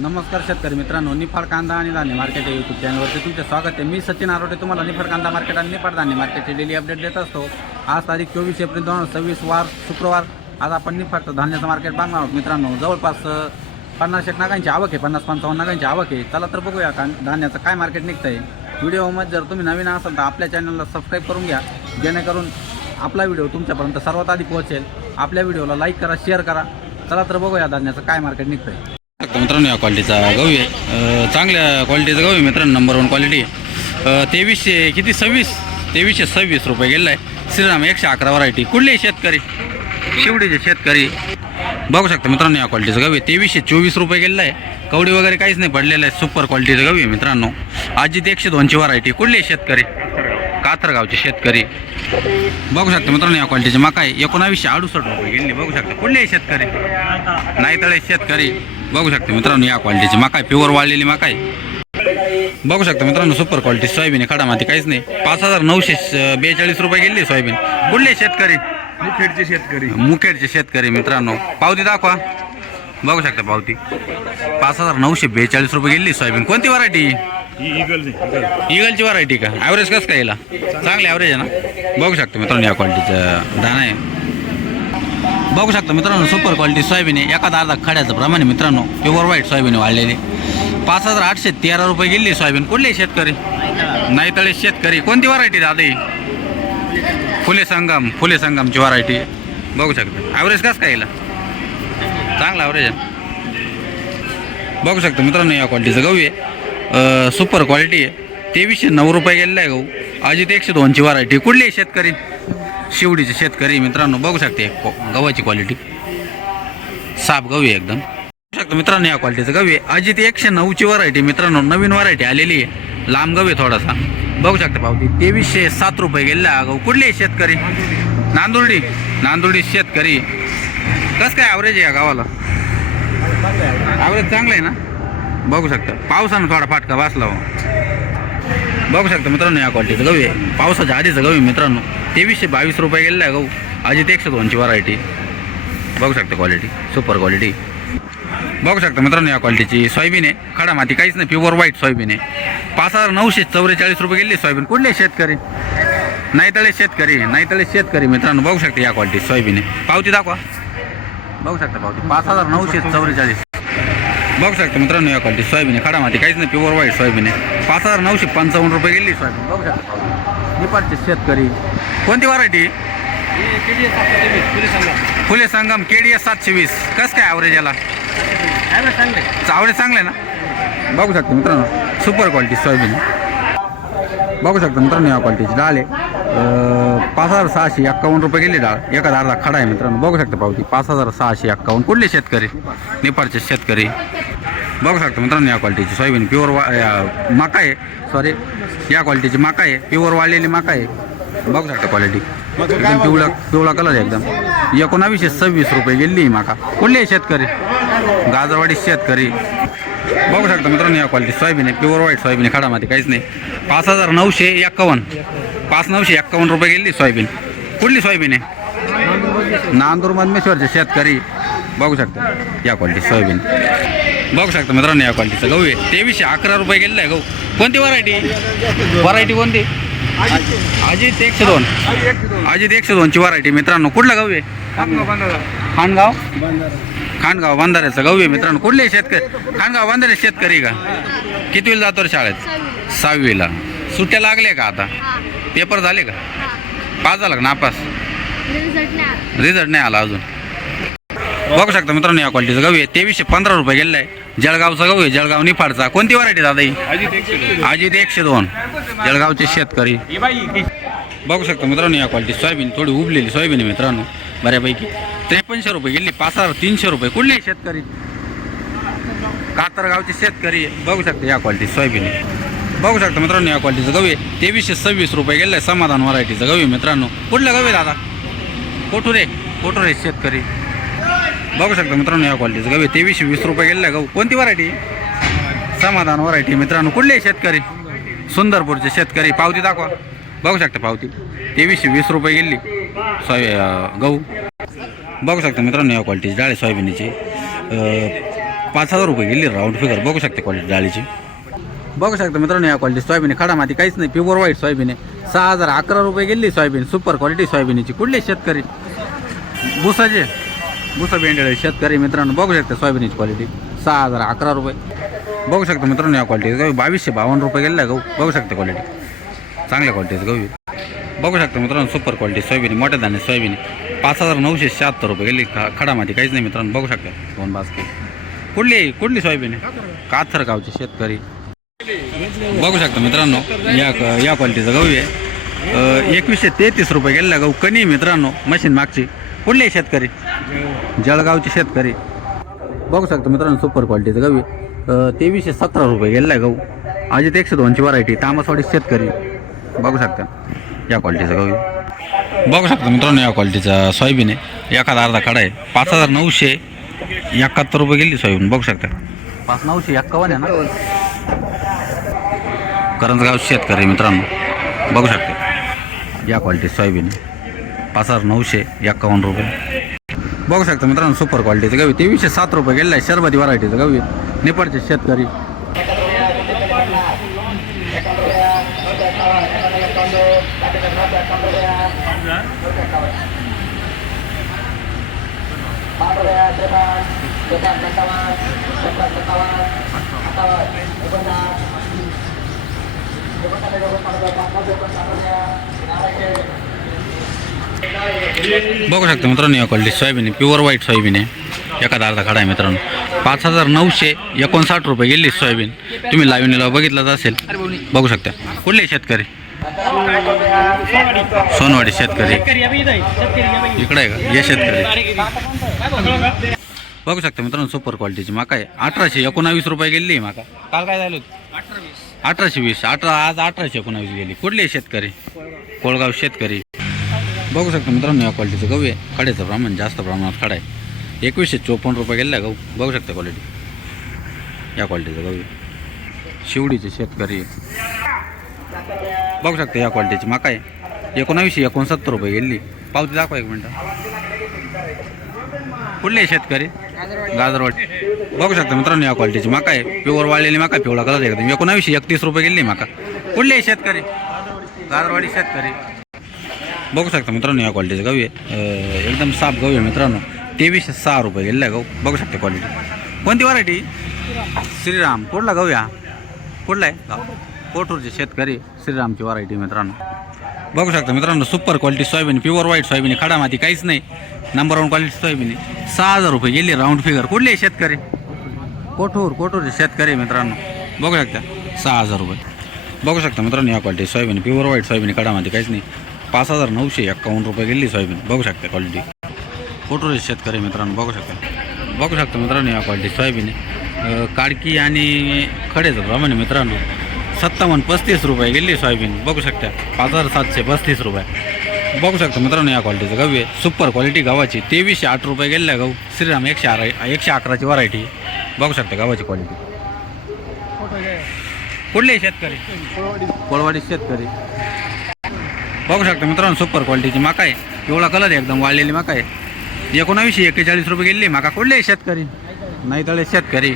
नमस्कार शेतकरी मित्रांनो, निफाड कांदा आणि धान्य मार्केट या यूट्यूब चॅनलवरती तुमचे स्वागत आहे। मी सचिन आरोटे तुम्हाला निफाड कांदा मार्केट आणि निफाड धान्य मार्केटचे डेली अपडेट देत असतो। आज तारीख 24 एप्रिल 2026 वार शुक्रवार। आज आपण निफाड धान्याचं मार्केट बघणार आहोत मित्रांनो। जवळपास 50 नागांची आवक आहे, 50-55 नागांची आवक आहे। चला तर बघूया धान्याचं काय मार्केट निघतं आहे। व्हिडिओमध्ये जर तुम्ही नवीन असाल तर आपल्या चॅनलला सबस्क्राईब करून घ्या, जेणेकरून आपला व्हिडिओ तुमच्यापर्यंत सर्वात आधी पोहोचेल। आपल्या व्हिडिओला लाईक करा, शेअर करा। चला तर बघूया धान्याचं काय मार्केट निघतं आहे। मित्रांनो, या क्वालिटीचा गहू आहे, चांगल्या क्वालिटीचा गहू आहे मित्रांनो, नंबर 1 क्वालिटी। 2300 किती 2326 रुपये गेला आहे। श्रीराम 111 व्हरायटी। कुठले शेतकरी? शिवडीचे शेतकरी। बघू शकता मित्रांनो, या क्वालिटीचा गहू आहे, 2324 रुपये गेला आहे। कवडी वगैरे काहीच नाही पडलेलं आहे, सुपर क्वालिटीचा गहू आहे मित्रांनो। अजित 102ची व्हरायटी। कुठले शेतकरी? काथरगावचे शेतकरी। बघू शकता मित्रांनो, या क्वालिटीची मका आहे, 1968 रुपये गेली। बघू शकता कुठले शेतकरी? नाईतळे शेतकरी। बघू शकता मित्रांनो, या क्वालिटीची मका आहे, प्युअर वाळलेली मका आहे। बघू शकता मित्रांनो, सुपर क्वालिटी सोयाबीन आहे, खडामाती काहीच नाही। 5942 रुपये गेली सोयाबीन। कुठले शेतकरी? मुखेडचे शेतकरी मित्रांनो। पावती दाखवा। बघू शकता पावती, 5942 रुपये गेली सोयाबीन। कोणती व्हरायटी? ईगलची व्हरायटी का? ॲव्हरेज कसं काय याला? चांगले ॲव्हरेज आहे ना। बघू शकता मित्रांनो, या क्वालिटीचं दाणा आहे। बघू शकता मित्रांनो, सुपर क्वालिटी सोयाबीन आहे, एखादा अर्धा खड्याचं प्रमाणे मित्रांनो, प्युअर व्हाईट सोयाबीन वाढलेली। 5813 रुपये गेली सोयाबीन। कुठले शेतकरी? नाईतळे शेतकरी। कोणती व्हरायटी दादा ही? फुले संगमची व्हरायटी। बघू शकता ॲव्हरेज कसं काय याला? चांगला ॲव्हरेज आहे। बघू शकता मित्रांनो, या क्वालिटीचं गहू आहे, सुपर क्वालिटी आहे, 2309 रुपये गेलेला आहे गहू। अजित 102ची व्हरायटी। कुठले शेतकरी? शिवडीचे शेतकरी मित्रांनो। बघू शकते गव्हाची क्वालिटी, साफ गहू आहे एकदम। बघू शकता मित्रांनो, या क्वालिटीचं गहू आहे, अजित 109ची व्हरायटी मित्रांनो, नवीन व्हरायटी आलेली आहे, लांब गहू आहे थोडासा। बघू शकता पावती, 2307 रुपये गेलेला गहू। कुठले शेतकरी? नांदुर्डी शेतकरी। कसं काय ॲव्हरेज आहे या गावाला? ॲव्हरेज चांगलं आहे ना। बघू शकता पावसानं थोडा फाटका बसला हो। बघू शकता मित्रांनो, या क्वालिटीचं गहू आहे, पावसाच्या आधीचं गहू आहे मित्रांनो, 2322 रुपये गेलेला आहे गहू। अजित 102ची व्हरायटी। बघू शकता क्वालिटी, सुपर क्वालिटी। बघू शकता मित्रांनो, या क्वालिटीची सोयाबीन आहे, खडा माती काहीच नाही, प्युअर व्हाईट सोयाबीन आहे। 5944 रुपये गेली सोयाबीन। कुठले शेतकरी? नाईतळे शेतकरी मित्रांनो। बघू शकता या क्वालिटी सोयाबीन आहे, पावती दाखवा। बघू शकता पावती, 5944। बघू शकता मित्रांनो, या क्वालिटी सोयाबीन आहे, खडा माती काहीच नाही, प्युअर व्हाईट सोयाबीन आहे। 5955 रुपये गेली सोयाबीन। बघू शकता पावती, निपाडचे शेतकरी। कोणती व्हरायटी? फुले संगम KDS 720। कसं काय ॲव्हरेज याला? ॲव्हरेज चांगलं आहे ना। बघू शकता मित्रांनो, सुपर क्वालिटी सोयाबीन आहे। बघू शकता मित्रांनो, या क्वालिटीची डाळ आहे, 5651 रुपये गेली डाळ, एखादा अर्धा खडा आहे मित्रांनो। बघू शकता पावती, 5651। कुठले शेतकरी? निपाडचे शेतकरी। बघू शकता मित्रांनो, या क्वालिटीची सोयाबीन प्युअर मका आहे, सॉरी या क्वालिटीची मका आहे, प्युअर वाळलेली मका आहे। बघू शकता क्वालिटी एकदम पिवळा कलर आहे एकदम। 1926 रुपये गेली ही मका। कुठले शेतकरी? गाजरवाडी शेतकरी। बघू शकता मित्रांनो, या क्वालिटी सोयाबीन आहे, प्युअर व्हाईट सोयाबीन आहे, खडामध्ये काहीच नाही। 5951 रुपये गेली सोयाबीन। कुठली सोयाबीन आहे? नांदूर मधमेश्वरचे शेतकरी। बघू शकता या क्वालिटी सोयाबीन। बघू शकता मित्रांनो, या क्वालिटीचं गहू आहे, 2311 रुपये गेलेला आहे गहू। कोणती व्हरायटी कोणती? अजित 102ची व्हरायटी मित्रांनो। कुठला गहू आहे? खांडगाव बंधाऱ्याचा गहू आहे मित्रांनो। कुठले शेतकरी? खांडगाव बंधारे शेतकरी का? कितवीला जातो रे शाळेत? 6वीला। सुट्ट्या लागल्या का आता? पेपर झाले का? पास झाला का नापास? रिझल्ट नाही आला अजून। बघू शकता मित्रांनो, या क्वालिटीचं गहू आहे, 2315 रुपये गेलेला आहे। जळगावचा गहू आहे, जळगाव निफाडचा। कोणती व्हरायटी दादा ही? अजित 102, जळगावचे शेतकरी। बघू शकता मित्रांनो, या क्वालिटी सोयाबीन थोडी उबलेली सोयाबीन आहे मित्रांनो, बऱ्यापैकी। 5300 रुपये गेली, 5300 रुपये। कुठले शेतकरी? कातरगावचे शेतकरी। बघू शकता या क्वालिटी सोयाबीन आहे। बघू शकता मित्रांनो, या क्वालिटीचं गहू आहे, 2326 रुपये गेलेलं आहे। समाधान व्हरायटीचं गहू आहे मित्रांनो। कुठलं गहू आहे दादा? कोठुरे शेतकरी। बघू शकता मित्रांनो, या क्वालिटीचं गहू आहे, 2320 रुपये गेलेलं आहे गहू। कोणती व्हरायटी? समाधान व्हरायटी मित्रांनो। कुठले शेतकरी? सुंदरपूरचे शेतकरी। पावती दाखवा। बघू शकता पावती, 2320 रुपये गेली गहू। बघू शकता मित्रांनो, या क्वालिटीची डाळ आहे सोयाबीनची, 5,000 रुपये गेली राऊंड फिगर. बघू शकते क्वालिटी डाळीची. बघू शकता मित्रांनो या क्वालिटी सोयाबीन खडा माती काहीच नाही, प्युअर व्हाईट सोयाबीन आहे. 6,011 रुपये गेली सोयाबीन. सुपर क्वालिटी सोयाबीनची. कुठले शेतकरी? भुसाचे भुसा बेंडेळे शेतकरी मित्रांनो. बघू शकता सोयाबीनची क्वालिटी 6,011 रुपये. बघू शकता मित्रांनो या क्वालिटी गहू 2252 रुपये गेलेला गहू. बघू शकता क्वालिटी चांगल्या क्वालिटीचं गहू. बघू शकता मित्रांनो सुपर क्वालिटी सोयाबीन मोठ्या दाणे सोयाबीन 5,976 रुपये गेली खडा माती काहीच नाही मित्रांनो. बघू शकता 2 बास्केट. कुठली सोयाबीन आहे? काथर गावचे शेतकरी. बघू शकता मित्रांनो या क्वालिटीचं गहू आहे. 2133 रुपये गेलेला गहू. कणी मित्रांनो मशीन मागची. कुठले शेतकरी? जळगावचे शेतकरी. बघू शकता मित्रांनो सुपर क्वालिटीचं गहू आहे. 2317 रुपये गेलेला गहू. अजित 102ची व्हरायटी तामसवाडी शेतकरी. बघू शकता या क्वालिटीचं गहू आहे. बघू शकता मित्रांनो या क्वालिटीचा सोयाबीन आहे. एखादा अर्धा खडा आहे. 5,971 रुपये गेली सोयाबीन. बघू शकता 5,951 आहे ना. करंजगाव शेतकरी मित्रांनो. बघू शकता या क्वालिटी सोयाबीन 5,951 रुपये. बघू शकता मित्रांनो सुपर क्वालिटीचं गहू 2307 रुपये गेलेला आहे. शरबती व्हरायटीचं गहू निपाडचे शेतकरी. बघू शकता मित्रांनो या क्वालिटी सोयाबीन आहे. प्युअर व्हाईट सोयाबीन आहे. एखादा अर्धा खडा आहे मित्रांनो. 5,959 रुपये गेली सोयाबीन. तुम्ही लाईव्हला बघितलंच असेल. बघू शकता कुठले शेतकरी? सोनवाडी शेतकरी. इकडे आहे का? हे शेतकरी. बघू शकता मित्रांनो सुपर क्वालिटीची माका आहे. 1,819 रुपये गेली माका. काल काय झालं? 1,820. आज 1,819 गेली. कुठले शेतकरी? कोळगाव शेतकरी. बघू शकता मित्रांनो या क्वालिटीचं गहू आहे. खड्याचं प्रमाण जास्त प्रमाणात खडा आहे. 2154 रुपये गेलेला गहू. बघू शकता क्वालिटी या क्वालिटीचं गहू. शिवडीचे शेतकरी. बघू शकता या क्वालिटीची माका आहे. 1969 रुपये गेली. पावती दाखवा 1 मिनटं. कुठले शेतकरी? गाजरवाडी. बघू शकता मित्रांनो या क्वालिटीची माका आहे. प्युअर वाळलेली माका पिवळा कलर एकदम. 1931 रुपये गेली माका. कुठले शेतकरी? गाजरवाडी शेतकरी. बघू शकता मित्रांनो या क्वालिटीचं गहू आहे. एकदम साफ गहू आहे मित्रांनो. 2306 रुपये गेलेला गहू. बघू शकता क्वालिटी. कोणती व्हरायटी? श्रीराम. कुठला गहू या? कुठला आहे गाव? कोठूरचे शेतकरी. श्रीरामची व्हरायटी मित्रांनो. बघू शकता मित्रांनो super quality soybean pure white soybean खडा माती काहीच नाही. नंबर 1 क्वालिटी सोयाबीन 6,000 रुपये गेली राऊंड फिगर. कुठले शेतकरी? कोठूरचे शेतकरी मित्रांनो. बघू शकता 6,000 रुपये. बघू शकता मित्रांनो या quality soybean pure white soybean खडा माती काहीच नाही. 5,951 रुपये गेली सोयाबीन. बघू शकता क्वालिटी. कोठूरचे शेतकरी मित्रांनो. बघू शकता मित्रांनो या क्वालिटी सोयाबीन काडकी आणि खडेचं प्रमाणे मित्रांनो 5735 रुपये गेली सोयाबीन. बघू शकता 5,735 रुपये. बघू शकता मित्रांनो या क्वालिटीचं गहू आहे. सुपर क्वालिटी गव्हाची 2308 रुपये गेलेला गहू. श्रीराम 111ची व्हरायटी. बघू शकता गव्हाची क्वालिटी. कुठले शेतकरी? कोळवाडी शेतकरी. बघू शकता मित्रांनो सुपर क्वालिटीची माका आहे. पिवळा कलर आहे एकदम वाळलेली माका आहे. 1941 रुपये गेली माका. कुठले शेतकरी? नाईतळे शेतकरी.